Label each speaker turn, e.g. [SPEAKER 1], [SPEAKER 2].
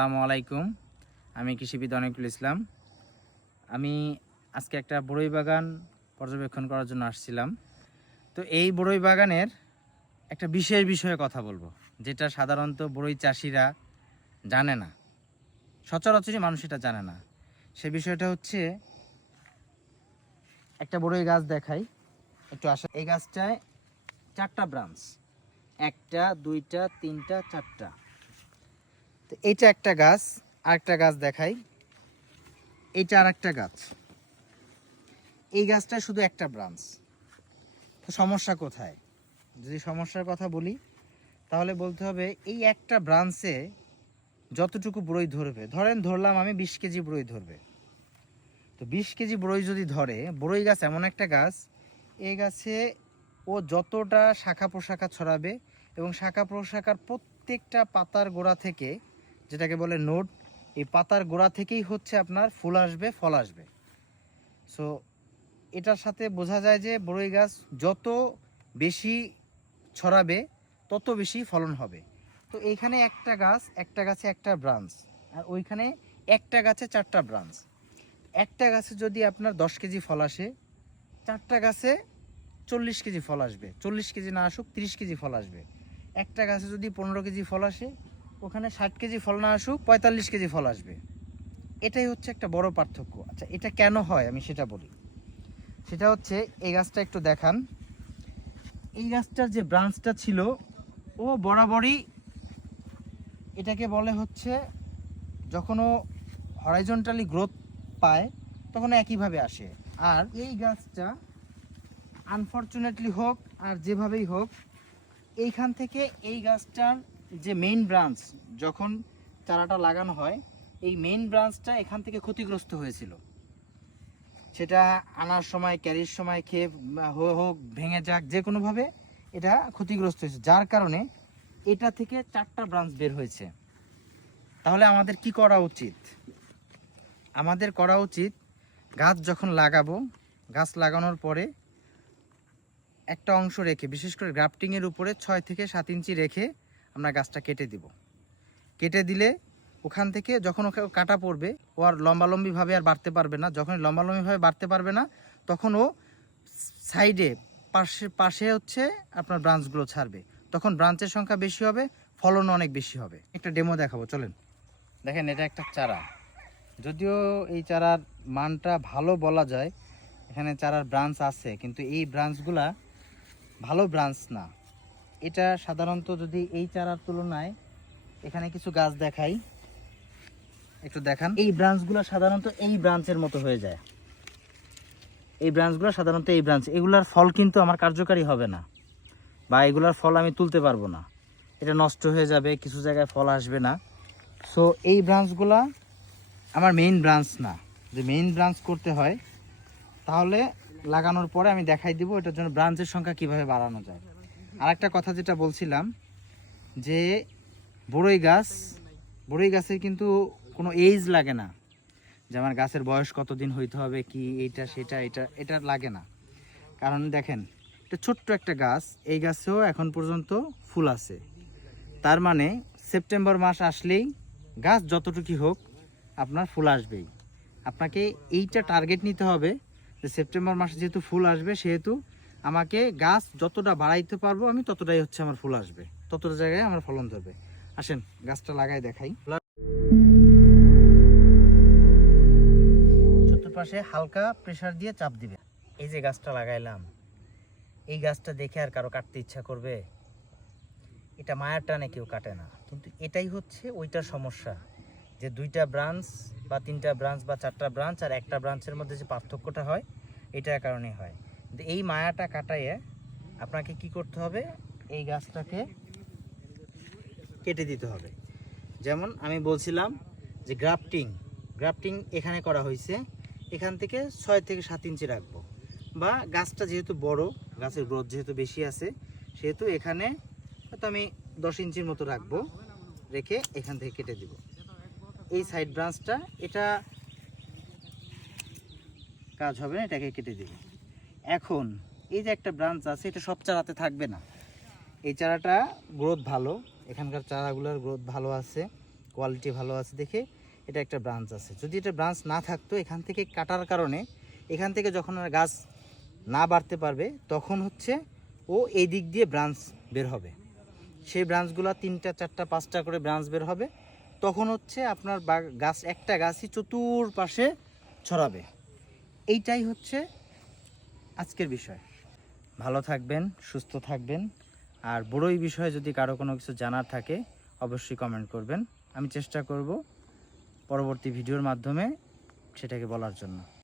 [SPEAKER 1] আসসালামু আলাইকুম। আমি কৃষিবিদ অনিকুল ইসলাম। আমি আজকে একটা বড়ই বাগান পর্যবেক্ষণ করার জন্য আসছিলাম। তো এই বড়ই বাগানের একটা বিশেষ বিষয়ে কথা বলব, যেটা সাধারণত বড়ই চাষিরা জানে না। সচরাচরই মানুষ এটা জানে না। সে বিষয়টা হচ্ছে, একটা বড়ই গাছ দেখাই। একটু আসা, এই গাছটায় চারটা ব্রাঞ্চ একটা, দুইটা, তিনটা, চারটা। তো এইটা একটা গাছ, আরেকটা গাছ দেখাই। এইটা আর একটা গাছ। এই গাছটা শুধু একটা ব্রাঞ্চ তো সমস্যা কোথায়? যদি সমস্যার কথা বলি, তাহলে বলতে হবে এই একটা ব্রাঞ্চে যতটুকু বড়ই ধরবে, ধরেন ধরলাম আমি বিশ কেজি বড়ই ধরবে। তো বিশ কেজি বড়ই যদি ধরে, বড়ই গাছ এমন একটা গাছ, এই গাছে ও যতটা শাখা প্রশাখা ছড়াবে এবং শাখা প্রশাখার প্রত্যেকটা পাতার গোড়া থেকে যেটাকে বলে নোট, এই পাতার গোড়া থেকেই হচ্ছে আপনার ফুল আসবে, ফল আসবে। সো এটার সাথে বোঝা যায় যে বড়ই গাছ যত বেশি ছড়াবে, তত বেশি ফলন হবে। তো এইখানে একটা গাছ, একটা গাছে একটা ব্রাঞ্চ আর ওইখানে একটা গাছে চারটা ব্রাঞ্চ একটা গাছে যদি আপনার দশ কেজি ফল আসে, চারটা গাছে চল্লিশ কেজি ফল আসবে। চল্লিশ কেজি না আসুক, তিরিশ কেজি ফল আসবে। একটা গাছে যদি পনেরো কেজি ফল আসে ওখানে ষাট কেজি ফল না আসুক, পঁয়তাল্লিশ কেজি ফল আসবে। এটাই হচ্ছে একটা বড় পার্থক্য। আচ্ছা এটা কেন হয়? আমি সেটা বলি। সেটা হচ্ছে, এই গাছটা একটু দেখান। এই গাছটার যে ব্রাঞ্চটা ছিল, ও বরাবরই এটাকে বলে হচ্ছে, যখন ও হরাইজন্টালি গ্রোথ পায়, তখন একইভাবে আসে। আর এই গাছটা আনফর্চুনেটলি হোক, আর যেভাবেই হোক, এইখান থেকে এই গাছটার যে মেইন ব্রাঞ্চ যখন চারাটা লাগানো হয়, এই মেইন ব্রাঞ্চটা এখান থেকে ক্ষতিগ্রস্ত হয়েছিল। সেটা আনার সময়, ক্যারির সময় খেয়ে হোক, ভেঙে যাক, যে কোনোভাবে এটা ক্ষতিগ্রস্ত হয়েছে। যার কারণে এটা থেকে চারটা ব্রাঞ্চ বের হয়েছে। তাহলে আমাদের কি করা উচিত? আমাদের করা উচিত গাছ যখন লাগাবো, গাছ লাগানোর পরে একটা অংশ রেখে, বিশেষ করে গ্রাফটিংয়ের উপরে ছয় থেকে সাত ইঞ্চি রেখে আমরা গাছটা কেটে দিব। কেটে দিলে ওখান থেকে যখন ওকে কাটা পড়বে, ও আর লম্বালম্বিভাবে আর বাড়তে পারবে না। যখন লম্বালম্বিভাবে বাড়তে পারবে না, তখন ও সাইডে পাশে পাশে হচ্ছে আপনার ব্রাঞ্চগুলো ছাড়বে। তখন ব্রাঞ্চের সংখ্যা বেশি হবে, ফলন অনেক বেশি হবে। একটা ডেমো দেখাবো, চলেন। দেখেন, এটা একটা চারা। যদিও এই চারার মানটা ভালো বলা যায়, এখানে চারার ব্রাঞ্চ আছে, কিন্তু এই ব্রাঞ্চগুলা ভালো ব্রাঞ্চ না। এটা সাধারণত যদি এই চারার তুলনায় এখানে কিছু গাছ দেখাই, একটু দেখান। এই ব্রাঞ্চগুলো সাধারণত এই ব্রাঞ্চের মতো হয়ে যায়। এই ব্রাঞ্চগুলো সাধারণত এই ব্রাঞ্চ, এগুলার ফল কিন্তু আমার কার্যকারী হবে না বা এগুলার ফল আমি তুলতে পারব না। এটা নষ্ট হয়ে যাবে, কিছু জায়গায় ফল আসবে না। সো এই ব্রাঞ্চগুলা আমার মেইন ব্রাঞ্চ না। যে মেইন ব্রাঞ্চ করতে হয়, তাহলে লাগানোর পরে আমি দেখাই দিব এটার জন্য ব্রাঞ্চের সংখ্যা কীভাবে বাড়ানো যায়। আর একটা কথা যেটা বলছিলাম, যে বড়ই গাছ, বড়ই গাছের কিন্তু কোনো এজ লাগে না। যে আমার গাছের বয়স কতদিন হইতে হবে, কি এইটা, সেটা, এটা এটা লাগে না। কারণ দেখেন এটা ছোট্ট একটা গাছ, এই গাছেও এখন পর্যন্ত ফুল আছে। তার মানে সেপ্টেম্বর মাস আসলেই গাছ যতটুকু হোক, আপনার ফুল আসবেই। আপনাকে এইটা টার্গেট নিতে হবে যে সেপ্টেম্বর মাসে যেহেতু ফুল আসবে, সেহেতু আমাকে গাছ যতটা বাড়াইতে পারব, আমি ততটাই হচ্ছে আমার ফুল আসবে। ততটা জায়গায় আমার ফলন ধরবে। আসেন, গাছটা লাগাই দেখাই। চতুর্পাশে হালকা প্রেশার দিয়ে চাপ দিবে। এই যে গাছটা লাগাইলাম, এই গাছটা দেখে আর কারও কাটতে ইচ্ছা করবে? এটা মায়ার টানে কেউ কাটে না। কিন্তু এটাই হচ্ছে ওইটার সমস্যা, যে দুইটা ব্রাঞ্চ বা তিনটা ব্রাঞ্চ বা চারটা ব্রাঞ্চ আর একটা ব্রাঞ্চের মধ্যে যে পার্থক্যটা হয়, এটার কারণে হয়। এই মায়াটা কাটাইয়ে আপনাকে কি করতে হবে? এই গাছটাকে কেটে দিতে হবে। যেমন আমি বলছিলাম যে গ্রাফটিং গ্রাফটিং এখানে করা হয়েছে। এখান থেকে ছয় থেকে সাত ইঞ্চি রাখব। বা গাছটা যেহেতু বড়, গাছের গ্রোথ যেহেতু বেশি আছে, সেহেতু এখানে হয়তো আমি দশ ইঞ্চির মতো রাখব, রেখে এখান থেকে কেটে দিব। এই সাইড ব্রাঞ্চটা এটা কাজ হবে না, এটাকে কেটে দিব। এখন এই যে একটা ব্রাঞ্চ আছে, এটা সব চারাতে থাকবে না। এই চারাটা গ্রোথ ভালো, এখানকার চারাগুলোর গ্রোথ ভালো আছে কোয়ালিটি ভালো আছে দেখে এটা একটা ব্রাঞ্চ আছে। যদি এটা ব্রাঞ্চ না থাকতো এখান থেকে কাটার কারণে, এখান থেকে যখন আর গাছ না বাড়তে পারবে, তখন হচ্ছে ও এই দিক দিয়ে ব্রাঞ্চ বের হবে। সেই ব্রাঞ্চগুলো তিনটা, চারটা, পাঁচটা করে ব্রাঞ্চ বের হবে, তখন হচ্ছে আপনার গাছ, একটা গাছই চতুর পাশে ছড়াবে। এইটাই হচ্ছে আজকের বিষয়। ভালো থাকবেন, সুস্থ থাকবেন। আর বড়ই বিষয়ে যদি কারও কোনো কিছু জানার থাকে, অবশ্যই কমেন্ট করবেন। আমি চেষ্টা করব পরবর্তী ভিডিওর মাধ্যমে সেটাকে বলার জন্য।